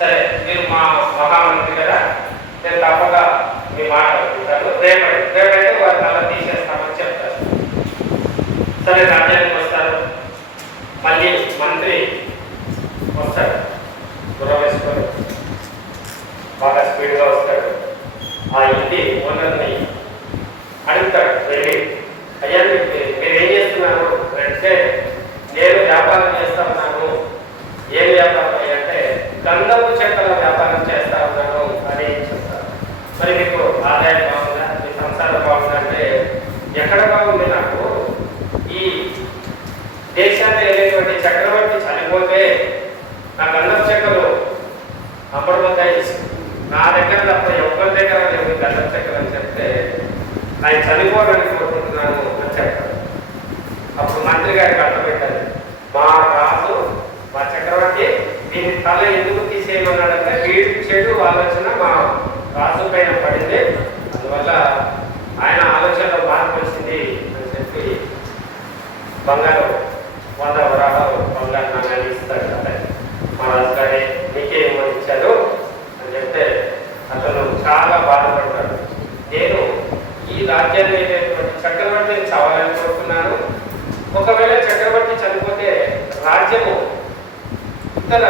సరే మీరు మా మహామంత్రి కదా నేను తప్పక మీ మాట ప్రేమ రేపటి రేపైతే వారి అలా తీసేస్తామని చెప్తారు సరే రాజ్యానికి వస్తారు. మళ్ళీ మంత్రి వస్తాడు. గుర్రం వేసుకొని బాగా స్పీడ్గా వస్తాడు. ఆ ఇంటి ఓనర్ని అడుగుతాడు వెళ్ళి అయ్యా మీరు ఏం చేస్తున్నారు? అంటే నేను వ్యాపారం చేస్తా ఉన్నాను. ఏం వ్యాపారం గంధపు చెక్కల వ్యాపారం చేస్తా ఉన్నాను అని చెప్తారు? మరి మీకు ఆదాయం బాగుందా? మీ సంసారం బాగుందా? అంటే ఎక్కడ బాగుంది నాకు? ఈ దేశాన్ని వెళ్ళేటువంటి చక్రవర్తి చనిపోతే నా గంధపు చెక్కలు అమ్మడమవుతాయి నా దగ్గర తప్ప ఎవరి దగ్గర లేవు ఈ గంధపు చెక్కలు అని చెప్తే ఆయన చనిపోవాలని కోరుకుంటున్నాను అని చెప్పారు అప్పుడు మంత్రి గారికి అర్థం పెట్టాలి మా రాజు మా చక్రవర్తి దీని తల ఎందుకు తీసేయమన్నాడంటే వీడి చెడు ఆలోచన మా రాజు పైన పడింది అందువల్ల ఆయన ఆలోచనలో మార్పు వచ్చింది అని చెప్పి బంగారు వంద వరాలు బంగారు నాణ్యాలు ఇస్తాడు అతను మా రాజుగారి నీకే ఇవ్వమని ఇచ్చాడు అని చెప్తే అతను చాలా బాధపడతాడు నేను ఈ రాజ్యాన్ని వెళ్ళేటువంటి చక్రవర్తిని చావాలని కోరుకున్నాను ఒకవేళ చక్రవర్తి చనిపోతే రాజ్యము ఇతర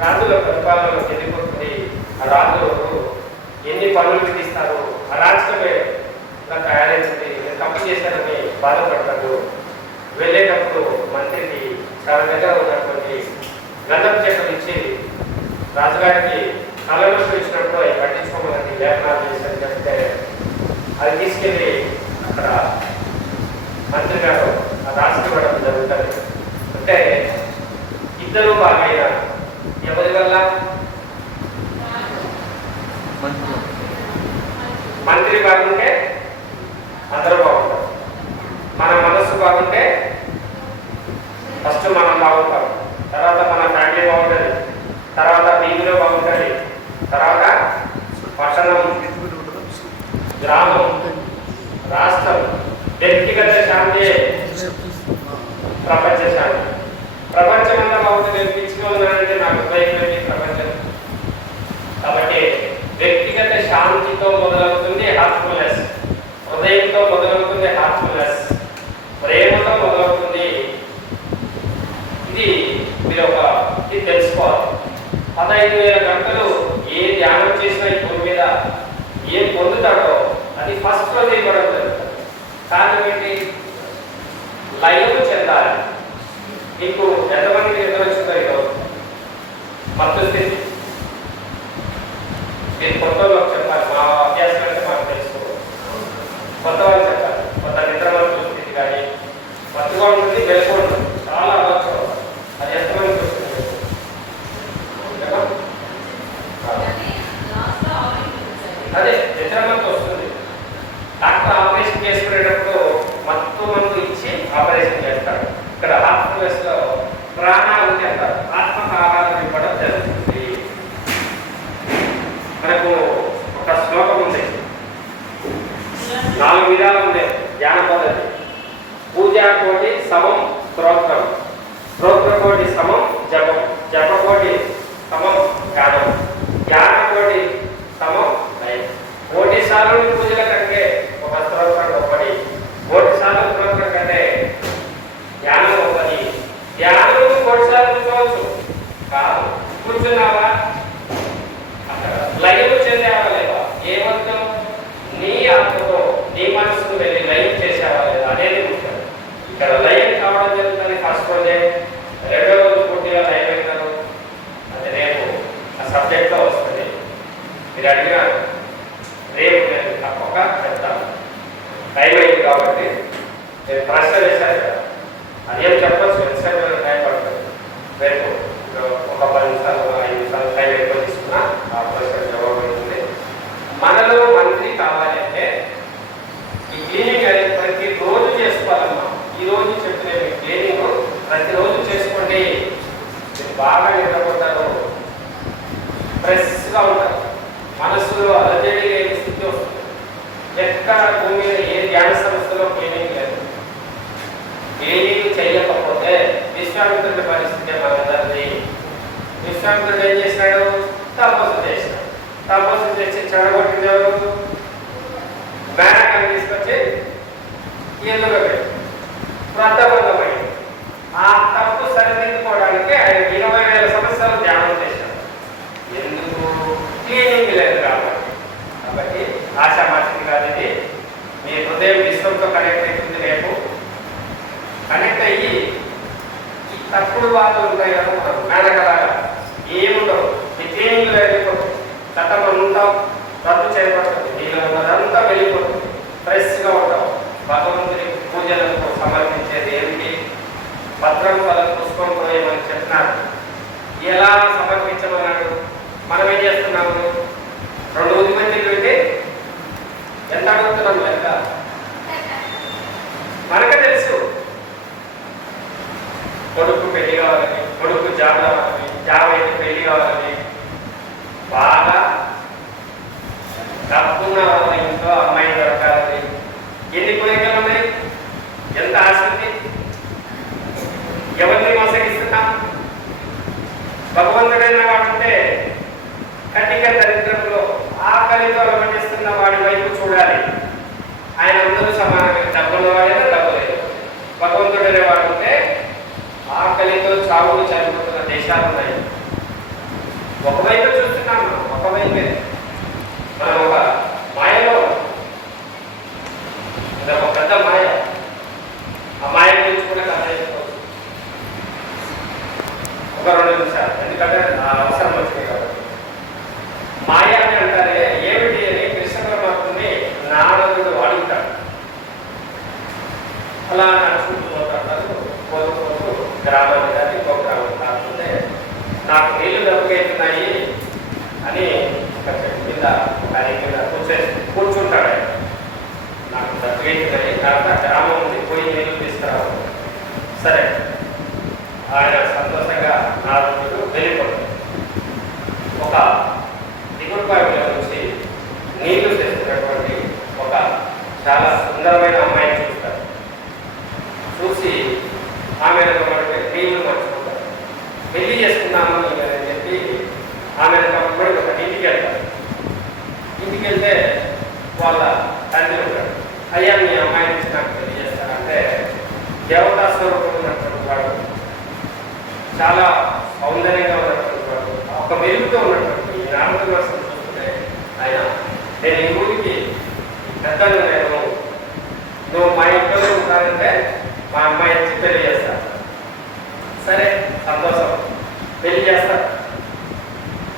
రాజుల పరిపాలనలో వెళ్ళిపోతుంది ఆ రాజులకు ఎన్ని పనులు విధిస్తారు? రాజ్యమే ఇలా తయారైంది. నేను తప్పు చేశానని బాధపడతాడు వెళ్ళేటప్పుడు మంత్రికి చాలా దగ్గర ఉన్నటువంటి గంధం చెక్కలు ఇచ్చి రాజుగారికి కళలు ఇచ్చినప్పుడు అవి పట్టించుకోమని లేఖనాలు చేశారని చెప్తే అది తీసుకెళ్ళి అక్కడ మంత్రి గారు రాష్ట్ర ఇవ్వడం జరుగుతుంది. అంటే ఇద్దరు బాగైనా ఎవరి వల్ల? మంత్రి. బాగుంటే అందరూ బాగుంటారు మన మనస్సు బాగుంటే ఫస్ట్ మనం బాగుంటాం తర్వాత మన ఫ్యామిలీ బాగుంటుంది తర్వాత వీధిలో బాగుంటుంది తర్వాత పట్టణం గ్రామం రాష్ట్రం వ్యక్తిగత శాంతి ప్రపంచ శాంతి ప్రపంచం అంతా బాగుంటుంది నేను పిచ్చుకోవాలంటే నాకు ఉపయోగపడి ప్రపంచం కాబట్టి వ్యక్తిగత శాంతితో మొదలవుతుంది హార్ట్ఫుల్నెస్ ప్రేమతో మొదలవుతుంది హార్ట్ఫుల్నెస్. ప్రేమతో మొదలవుతుంది. ఇది మీరు ఒక ఇది తెలుసుకోవాలి. పదహైదు వేల గంటలు ఏ ధ్యానం చేసినా ఈ భూమి మీద ఏం పొందుతాడో అది ఫస్ట్ రోజు ఇవ్వడం జరుగుతుంది. కారణం ఏంటి? లైవ్ చెందాలి. మీకు ఎంతమంది నిద్ర వచ్చిందో ఈరోజు మత్తు స్థితి. మీరు కొత్త వాళ్ళకి చెప్పాలి మా అభ్యాసం అంటే మాకు తెలుసు కొత్త వాళ్ళు చెప్పాలి కొత్త నిద్ర వరకు స్థితి కానీ మత్తుగా ఉంటుంది వెళ్ళకూడదు చాలా అవసరం అది ఎంతమంది వస్తుంది అదే నిద్రమంతు వస్తుంది. డాక్టర్ ఆపరేషన్ చేసుకునేటప్పుడు మత్తు మందు ఇచ్చి ఆపరేషన్ చేస్తారు. ఇక్కడ హాస్పిటల్స్ ప్రాణాలు అంటారు. ఆత్మకు ఆహారం ఇవ్వడం జరుగుతుంది. మనకు ఒక శ్లోకం ఉంది నాలుగు విధాలు ఉంది ధ్యాన పద్ధతి. పూజా కోటి సమం స్తోత్రం. స్తోత్ర కోటి సమం జపం. జప కోటి సమం గానం. ధ్యాన కోటి సమం లయం. కోటి సార్లు పూజల కంటే ఒక స్తోత్రం గొప్పది. కోటి సార్లు స్తోత్రం కంటే ధ్యానం గొప్పది. ధ్యానం కోటి సార్లు కూర్చోవచ్చు. కాదు. కూర్చున్నావా? అక్కడ. లయం చెందావా లేవా ఏమర్థం నీ ఆత్మతో నీ మనసును వెళ్ళి లయం చేసావా లేదా అనేది ముఖ్యం. ఇక్కడ లయం కావడం జరుగుతుంది. ఫస్ట్ రోజే రెండో రోజు పూర్తిగా లయం అయినారు అది రేపు ఆ సబ్జెక్ట్లో వస్తుంది. మీరు అడిగినారు రేపు నేను తప్పక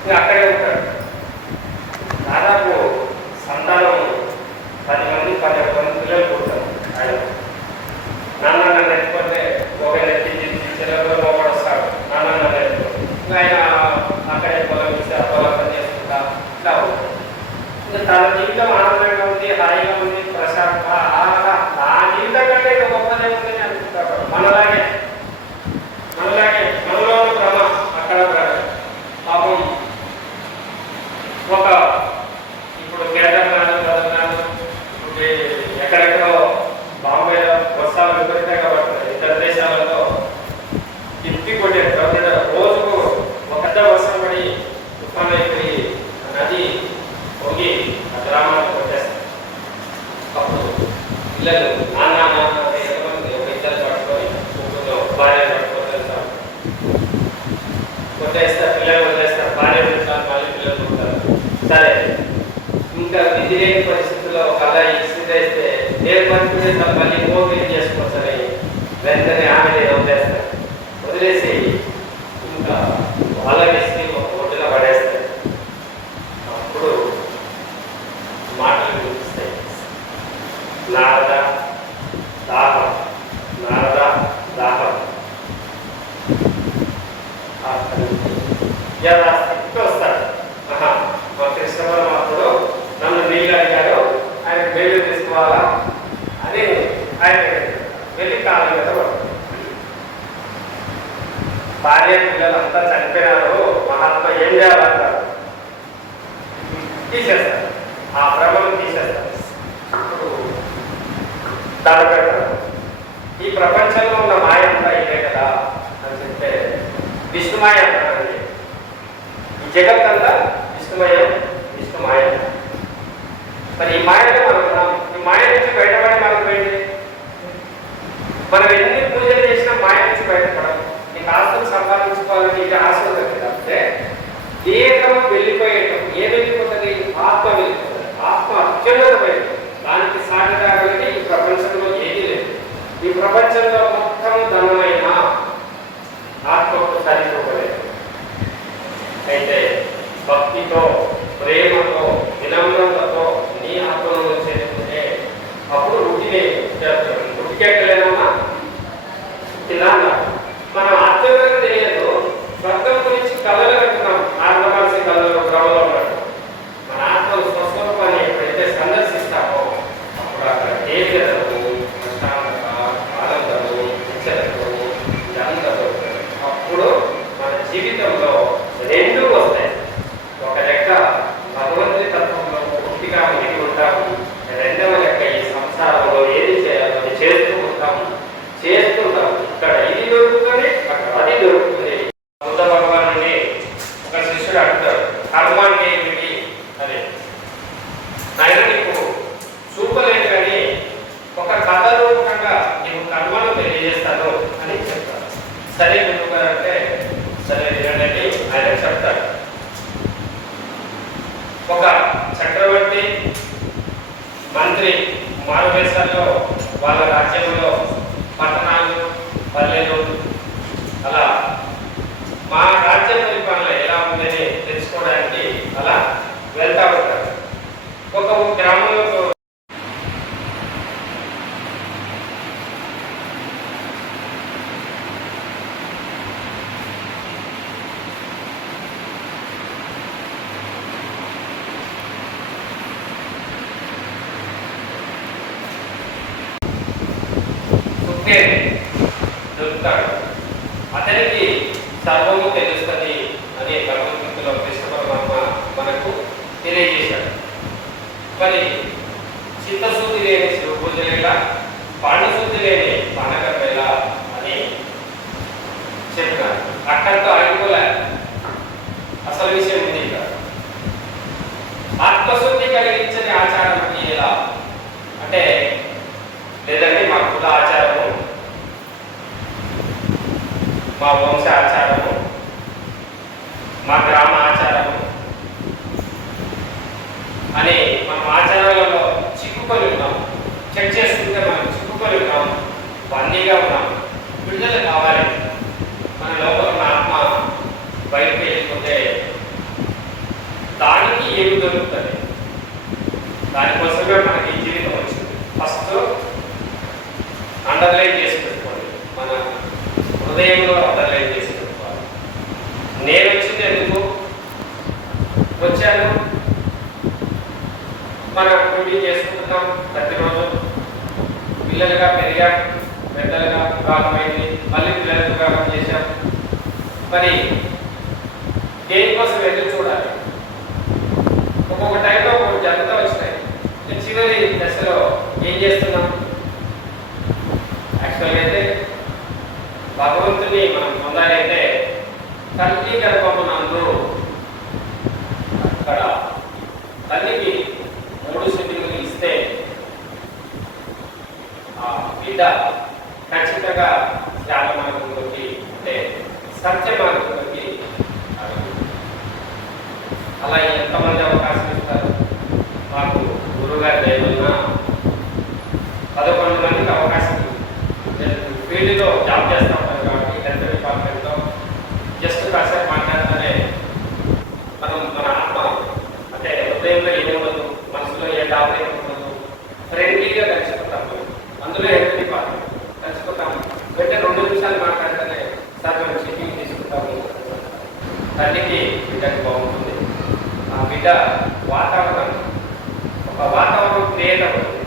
Grazie. ఎలా స్థితికి వస్తాడు ఆహా మా కృష్ణమాల మాత్రం నన్ను నీళ్ళు అడిగారు ఆయన మేలు తీసుకోవాలా అని ఆయన వెళ్ళి కాలు భార్య పిల్లలంతా చనిపోయినారు మహాత్మ ఏం చేయాలంటారు ఆ ప్రభను తీసేస్తారు ఈ ప్రపంచంలో ఉన్న మాయ అంతా ఇదే కదా అని చెప్పే ವಿಷ್ಣುಮಯ ಈ జగత్తంత విష్ణుమయ విష్ణుమాయ. మరి ఈ మాయలో మనం ఈ మాయ నుంచి బయటపడే మార్గం ఏంటి? మనం ఎన్ని పూజలు చేసినా మాయ నుంచి బయటపడము ఈ ఆస్తులు సంపాదించుకోవాలని ఇది ఆశలు తగ్గితే దేహం వెళ్ళిపోయేటం. ఏ వెళ్ళిపోతుంది? ఆత్మ వెళ్ళిపోతుంది. ఆత్మ అత్యున్నతమైన దానికి సాటి ఈ ప్రపంచంలో ఏది లేదు. ఈ ప్రపంచంలో మన జీవితంలో రెండు వస్తాయి ఒక లెక్క భగవంతుని తత్వంలో పూర్తిగా మునిగి ఉంటాము రెండవ లెక్క ఈ సంసారంలో ఏది చేయాలో అది చేస్తూ ఉంటాము చేస్తుంటాము ఇక్కడ ఇది దొరుకుతుంది అక్కడ అది దొరుకుతుంది బుద్ధ భగవానుని ఒక శిష్యుడు అంటాడు కర్మ అంటే ఏమిటి అదే ఆయన నీకు చూపలేను కానీ ఒక కథ రూపకంగా నీకు కర్మను తెలియజేస్తాను అని చెప్తాడు సరే గురువు గారు అంటే సరే వినండి ఆయన చెప్తాడు ఒక చక్రవర్తి మంత్రి మారువేశాల్లో వాళ్ళ రాజ్యంలో పట్టణాలు పల్లెలు అలా మా రాజ్య పరిపాలన ఎలా ఉందని తెలుసుకోవడానికి అలా వెళ్తా ఉంటారు ఒక గ్రామంలో సుఖేన్ దొరుకుతాడు అతనికి సర్వము తెలుస్తుంది అని భగవద్గీతలో కృష్ణ పరమాత్మ మనకు తెలియజేశాడు మరి చిత్తశుద్ధి లేని శివపూజలేలా పాండశుద్ధి లేని పానకర్వేళ అని చెప్పినారు అక్కడితో ఆగిపోలే అసలు విషయం ఉంది ఇక్కడ ఆత్మశుద్ధి కలిగించని ఆచారం అంటే ఎలా అంటే లేదంటే మా కుల ఆచారము మా వంశ ఆచారము మా గ్రామ ఆచారము. అని మనం ఆచారాలలో చిక్కుకొని ఉన్నాం. చెక్ చేసుకుంటే మనం చిక్కుకొని ఉన్నాం. బందీగా ఉన్నాం. విడుదల కావాలి. మన లోపల ఉన్న ఆత్మ బయటకు వెళ్ళిపోతే దానికి ఏమి దొరుకుతుంది? దానికోసమే మనకి జీవితం వచ్చింది. ఫస్ట్ అండర్లైన్ హృదయంలో అండర్లైన్ చేసి పెట్టుకోవాలి నేను వచ్చింది ఎందుకు? వచ్చాను. మన డ్యూటీ చేసుకుంటున్నాం ప్రతిరోజు. పిల్లలుగా పెరిగాం. పెద్దలుగా వివాహమైంది మళ్ళీ పిల్లలకు వివాహం చేశాం. మరి దేనికోసం ఎదురు చూడాలి? ఒక్కొక్క టైంలో ఒక్కొక్క జరుగుతూ వచ్చినాయి. చివరి దశలో ఏం చేస్తున్నాం? యాక్చువల్గా అయితే భగవంతుని మనం పొందాలైతే తల్లి గర్భమునందు అక్కడ తల్లికి మూడు సిద్ధులు ఇస్తే ఆ బిడ్డ ఖచ్చితంగా త్యాగ మార్గంలోకి అంటే సత్య మార్గంలోకి అలా ఎంతమంది అవకాశం ఇస్తారు? మాకు గురుగారి దయవలన పదకొండు మందికి అవకాశం నేను ఫీల్డ్లో జాబ్ చేస్తాం జస్ట్ కాసేపు మాట్లాడితేనే మనం మన ఆత్మ అంటే హృదయంలో ఏముండదు మనసులో ఏ డాబరేట్ ఉండదు ఫ్రెండ్లీగా కలిసిపోతాము అందులో హెల్త్ డిపార్ట్మెంట్ కలిసిపోతాము అంటే రెండు నిమిషాలు మాట్లాడితేనే సార్ మేము చెకింగ్ తీసుకుంటాము. తల్లికి బిడ్డకి బాగుంటుంది. ఆ బిడ్డ వాతావరణం ఒక వాతావరణం క్రియేట్ అవుతుంది.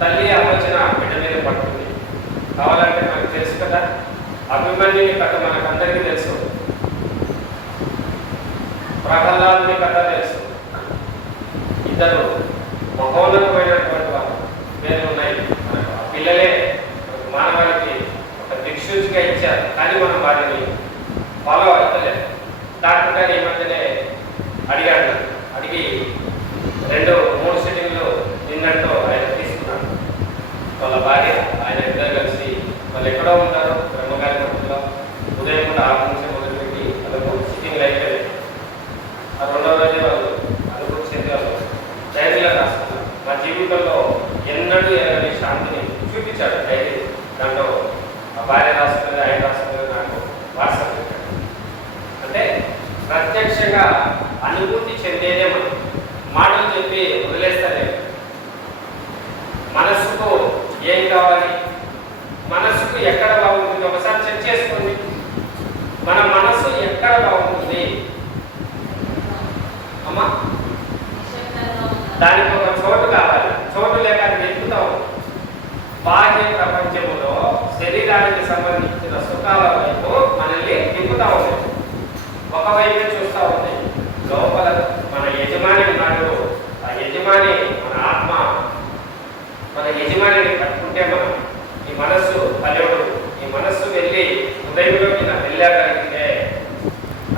తల్లి ఆలోచన బిడ్డ మీద పడుతుంది. కావాలంటే మనకు తెలుసు కదా? అభిమన్యుని కథ మనకు అందరికీ తెలుసు. ప్రహ్లాదుని కథ తెలుసు. ఇద్దరు మహోన్నత పోయినటువంటి వారు పేర్లు ఉన్నాయి పిల్లలే మానవాళికి ఒక దిక్సూచిగా ఇచ్చారు. కానీ మనం వారిని ఫాలో అవుతలేదు డాక్టర్ ఈ మధ్యనే అడిగాడు అడిగి రెండు మూడు సిట్టింగ్లు నిన్నట్టు ఆయన తీసుకున్నాడు. వాళ్ళ భార్య ఆయన ఇద్దరు కలిసి వాళ్ళు ఎక్కడో ఉన్నారు బ్రహ్మగారి ఉదయం కూడా ఆరు నుంచి మొదలుపెట్టి వాళ్ళకు సిట్టింగ్లు అయిపోయి ఆ రెండవ రోజే వాళ్ళు అనుభూతి చెందే డైరీలో రాస్తున్నారు మా జీవితంలో ఎన్నడూ ఎరగని శాంతిని చూపించాడు డైరీ దాంట్లో ఆ భార్య రాస్తున్నది ఆయన రాస్తున్నది నాకు వాట్సాప్ పెట్టాడు అంటే ప్రత్యక్షంగా అనుభూతి చెందేదే మనం మాటలు చెప్పి వదిలేస్తారే మనసుకు ఏం కావాలి మనస్సుకు ఎక్కడ బాగుంటుంది? ఒకసారి చెక్ చేసుకోండి. మన మనస్సు ఎక్కడ బాగుంటుంది? దానికి ఒక చోటు కావాలి. చోటు లేక అది వెతుకుతాం. బాహ్య ప్రపంచంలో శరీరానికి సంబంధించిన సుఖాల వైపు మనల్ని తిప్పుతా ఉన్నాయి ఒకవైపు చూస్తా ఉంది. లోపల మన యజమాని ఉన్నాడు. ఆ యజమాని మన ఆత్మ మన యజమానిని పట్టుకుంటే మనం ఈ మనస్సు పల్లెవుడు ఈ మనస్సు వెళ్ళి హృదయంలోకి నా వెళ్ళగలిగితే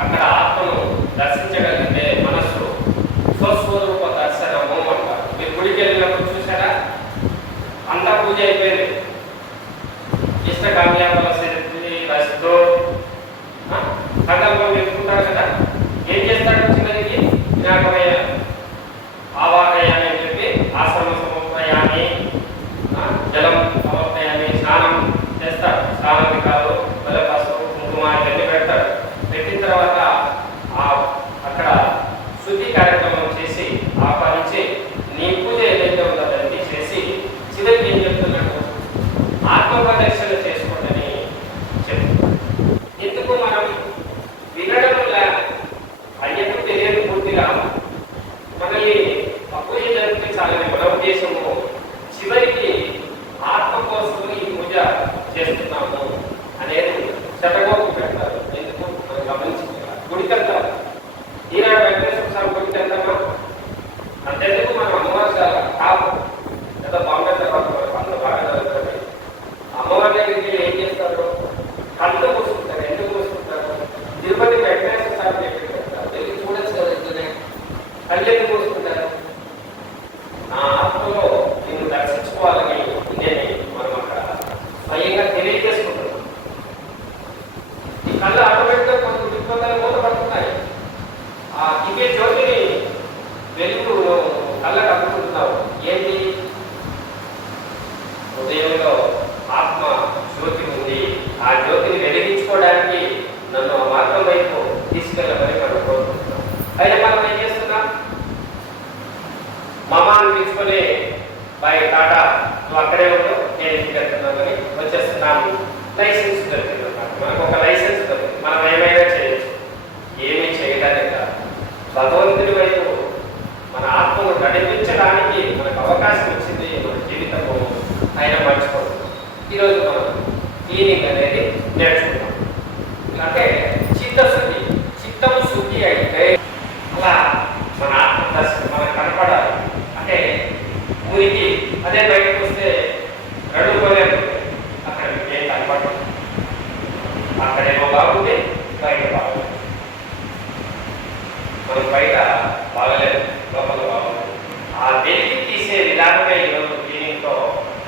అక్కడ ఆత్మను దర్శించగలిగితే మనస్సు స్వస్వరూప దర్శనము అంటారు మీరు గుడికి వెళ్ళినప్పుడు చూసారా అంతా పూజ అయిపోయింది ఇష్ట కామ్యాపల సిద్ధి రసితో సంకల్పం చెప్పుకుంటారు కదా ఏం చేస్తాడు చిన్నదికి వినాయకమయ్య ఆవాహయాన్ని అని చెప్పి ఆశ్రమ సముదాయాన్ని జలం సమర్పయాన్ని స్నానం చేస్తాడు స్నానం కాదు బలపసు కుంకుమ ఇవన్నీ పెడతాడు పెట్టిన తర్వాత ఆ అక్కడ శుద్ధి కార్యక్రమం చేసి ఆహ్వానించి నీ పూజ ఏదైతే ఉందో దాన్ని చేసి చివరికి ఏం చెప్తున్నాడు ఆత్మ ప్రదర్శన చేసుకోండి చెప్తున్నాడు ఎందుకు మనం వినడం లే అయ్యకు తెలియదు పూర్తిగా మనల్ని పూజ జరిపించాలని మన ఉద్దేశము చివరికి ఆత్మ కోసం ఈ పూజ చేస్తున్నాము అనేది శతకోపు పెడతారు ఎందుకు మనం గమనించుకోవాలి గుడికెళ్తారు ఈనాడు వెంకటేశ్వర స్వామి గుడికెళ్తామా అంతెందుకు మనం అమ్మవారి చాలా కాపు లేదా బాంబే తర్వాత అంత బాగా జరుగుతుంది అమ్మవారి దగ్గరికి వెళ్ళి ఏం చేస్తారు కళ్ళు మూసుకుంటారు ఎందుకు మూసుకుంటారు తిరుపతి వెంకటేశ్వర స్వామి దగ్గరికి వెళ్తారు వెళ్ళి చూడొచ్చు కదా ఇట్లనే కళ్ళు ఎందుకు మూసుకుంటారు నా ఆత్మలో నేను దర్శించుకోవాలని నేను మనం అక్కడ స్వయంగా తెలియజేసుకుంటున్నాం ఈ కళ్ళు ఆటోమేటిక్గా కొన్ని దృక్పథాలు మూతపడుతున్నాయి ఆ దివ్య జ్యోతిని వెలుగు కళ్ళకు అమ్ముకుంటున్నావు ఏంటి హృదయంలో ఆత్మ జ్యోతి ఉంది ఆ జ్యోతిని వెలిగించుకోవడానికి నన్ను ఆ మార్గం వైపు తీసుకెళ్ళమని మనం కోరుకుంటున్నాం అయితే మనం ఏం చేస్తున్నాం మమాన్ని తీసుకొని బై టాటా నువ్వు అక్కడే ఉండు నేను ఇంటికి వెళ్తున్నానని వచ్చేస్తున్నాను. లైసెన్స్ దొరికింది అన్నమాట. మనకు ఒక లైసెన్స్ దొరికింది. మనం ఏమైనా చేయొచ్చు. ఏమీ చేయడానికి కాదు. భగవంతుడి వైపు మన ఆత్మను నడిపించడానికి మనకు అవకాశం వచ్చింది మన జీవితము. ఆయన మర్చిపోతుంది ఈరోజు మనం క్లీనింగ్ అనేది నేర్చుకుంటాం అంటే చిత్తశుద్ధి చిత్తం శుద్ధి అయితే అలా మన ఆత్మ దర్శనం మనకు కనపడాలి అంటే ఊరికి అదే బయటకు వస్తే రెండు పోలేదు అక్కడ ఏం కనపడదు. అక్కడేమో బాగుంది బయట బాగుంది మనం బయట బాగలేదు లోపల బాగుంది ఆ వెలికి తీసే విధానమే ఈరోజు దీనితో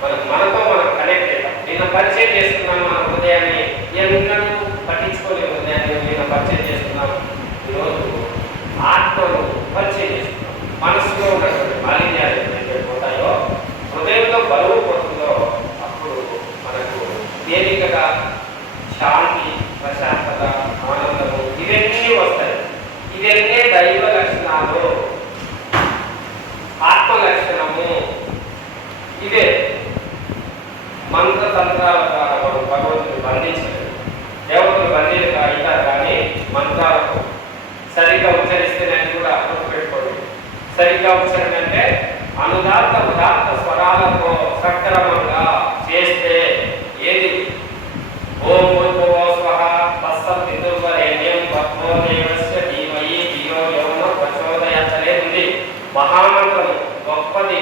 మనం మనతో మనం కనెక్ట్ అవుతాం నిన్న పరిచయం చేస్తున్నాం మన హృదయాన్ని. ఎన్నడూ పట్టించుకోలేము హృదయాన్ని నిన్న పరిచయం చేస్తున్నాం ఈరోజు ఆత్మను పరిచయం చేస్తున్నాం మనసులో ఉన్న సరిగ్గా ఉచ్చరణ అంటే అనుదాత్త ఉదాత్త స్వరాలతో సక్రమంగా చేస్తే ఏది? ఓం భూర్భువో స్వహ తస్సత్ పితృవరేణ్యం భక్తో ధీమహి ధియో అనేది ఉంది. మహామంత్రం గొప్పది.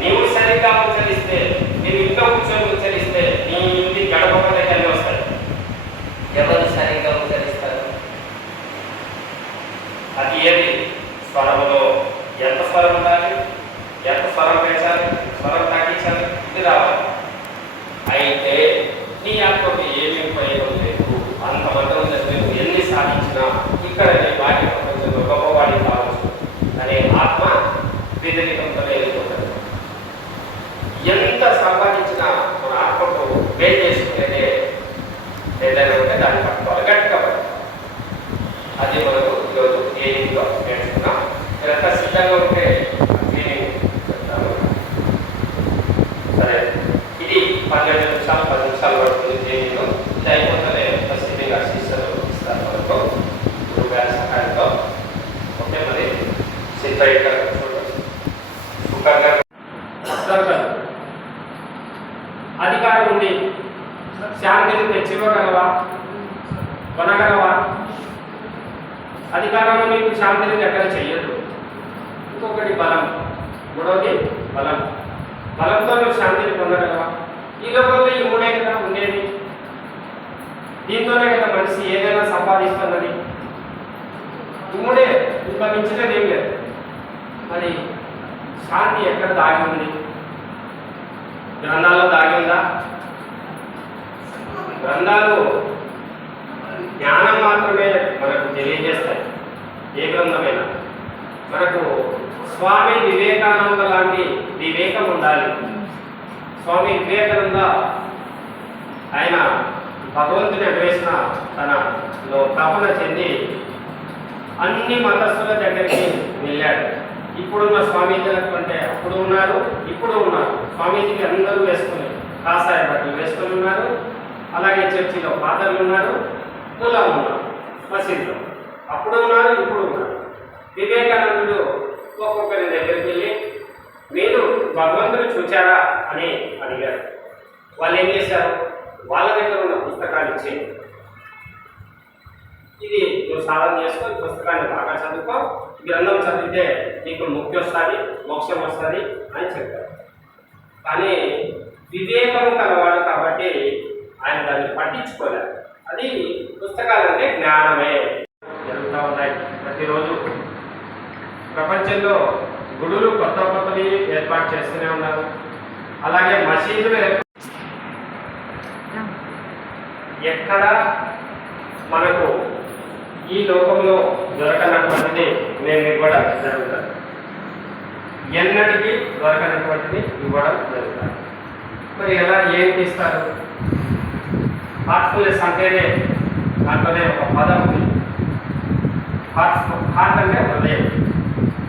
నీవు సరిగ్గా ఉచ్చరిస్తే నేను ఇంట్లో కూర్చొని స్వరం ఉండాలి ఎంత స్వరం పెంచాలి స్వరం తగ్గించాలి ఇది రావాలి. అయితే నీ అనుకోండి ఏమి ఉపయోగం లేదు. అంత మాత్రం నువ్వు ఎన్ని సాధించినా ఇక్కడ నీ బాహ్య ప్రపంచంలో గొప్పవాడి కావచ్చు. అనే ఆత్మ వ్యతిరేకంతో వెళ్ళిపోతుంది ఎంత సంపాదించినా మన ఆత్మకు వేరు చేసుకునేదే ఏదైనా ఉంటే దాన్ని పట్టుకోవాలి. కదా ఏదైనా సంపాదిస్తున్నది మూడే ఇంకా మించినది ఏం లేదు. మరి శాంతి ఎక్కడ దాగి ఉంది? గ్రంథాల్లో దాగి ఉందా? గ్రంథాలు జ్ఞానం మాత్రమే మనకు తెలియజేస్తాయి. ఏ గ్రంథమైనా. మనకు స్వామి వివేకానంద లాంటి వివేకం ఉండాలి. స్వామి వివేకానంద ఆయన భగవంతుని అన్వేషణ తనలో తపన చెంది అన్ని మతస్థుల దగ్గరికి వెళ్ళాడు. ఇప్పుడున్న స్వామీజీలకు అంటే అప్పుడు ఉన్నారు ఇప్పుడు ఉన్నారు. స్వామీజీకి అందరూ వేసుకుని కాసాయ బట్టలు వేసుకొని ఉన్నారు. అలాగే చర్చిలో ఫాదర్లు ఉన్నారు కులాలు ఉన్నారు మసీదులో. అప్పుడు ఉన్నారు ఇప్పుడు ఉన్నారు. వివేకానందుడు ఒక్కొక్కరి దగ్గరికి వెళ్ళి మీరు భగవంతుడు చూచారా? అని అడిగారు. వాళ్ళు ఏం చేశారు? వాళ్ళ దగ్గర ఉన్న పుస్తకాలు ఇచ్చి. ఇది నువ్వు సాధన చేసుకో ఈ పుస్తకాన్ని బాగా చదువుకో. గ్రంథం చదివితే నీకు ముక్తి వస్తుంది మోక్షం వస్తుంది అని చెప్పారు. కానీ వివేకం కలవాడు కాబట్టి ఆయన దాన్ని పట్టించుకోలేదు. అది పుస్తకాలంటే జ్ఞానమే. జరుగుతూ ఉన్నాయి? ప్రతిరోజు ప్రపంచంలో గుడులు కొత్త కొత్తవి ఏర్పాటు చేస్తూనే ఉన్నారు. అలాగే మసీదులు ఎక్కడ మనకు ఈ లోకంలో దొరకనటువంటిది నేను ఇవ్వడం జరుగుతుంది. ఎన్నటికీ దొరకనటువంటిది ఇవ్వడం జరుగుతుంది. మరి ఎలా ఏం తీస్తారు? హార్ట్ఫుల్నెస్ అంటేనే దాంట్లోనే ఒక పదం ఉంది. హార్ట్ హార్ట్ అంటే హృదయం.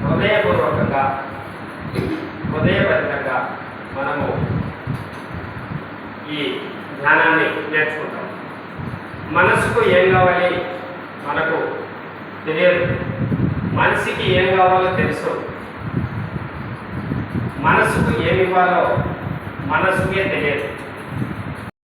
హృదయపూర్వకంగా హృదయపరితంగా మనము ఈ ధ్యానాన్ని నేర్చుకుంటాం. మనసుకు ఏం కావాలి? మనకు తెలియదు. మనిషికి ఏం కావాలో తెలుసు. మనసుకు ఏమి ఇవ్వాలో మనసుకే తెలియదు.